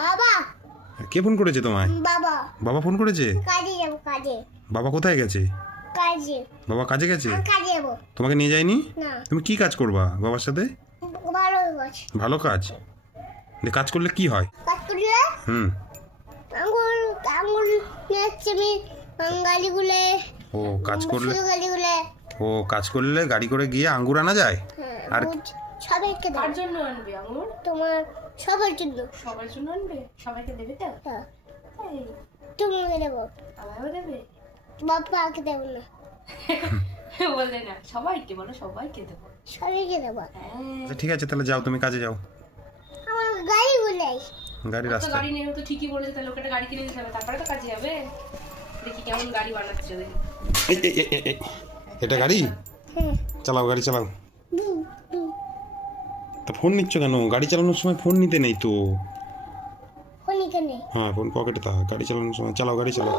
বাবা কে ফোন করেছে তোমায়? বাবা বাবা ফোন করেছে? কাজে যাবো কাজে বাবা কোথায় গেছে? কাজে বাবা কাজে গেছে? আমি কাজে যাবো তোমাকে নিয়ে যায়নি? না তুমি কি কাজ করবা বাবার সাথে? ভালো কাজ ভালো কাজ। কাজ করলে কি হয়? কাজ করলে হুম। আঙুল আঙুল নিচ্ছে আমি গাড়িগুলো ও কাজ করলে, গাড়িগুলো ও কাজ করলে গাড়ি করে গিয়ে আঙ্গুর আনা যায়। আর সবাইকে কার দেবো জন্য আনবে আঙুর? তোমার সবার জন্য সবার জন্য আনবে? সবাইকে দেবে তো? হ্যাঁ এই, তোমাকে দেবো আমারও দেবে? বাবাকে দেবো না বলে না, সবাইকে বলো, সবাইকে দেবো। সবাইকে দেবো হ্যাঁ, আচ্ছা ঠিক আছে, তাহলে যাও, তুমি কাজে যাও। আমার গাড়িগুলো গাড়ি ওর তো রাস্তায়। গাড়ি নেই, ও তো ঠিকই বলেছে, তাহলে ওকে একটা গাড়ি কিনে দিতে হবে, তারপরে তো কাজে যাবে। দেখি কেমন গাড়ি বানাচ্ছে দেখি। এই, এটা গাড়ি? হ্যাঁ চালাও, গাড়ি চালাও। তা ফোন নিচ্ছ কেন? গাড়ি চালানোর সময় ফোন নিতে নেই তো। কোন এখানে হ্যাঁ, ফোন পকেটে থাক। গাড়ি চালানোর সময় চালাও, গাড়ি চালাও।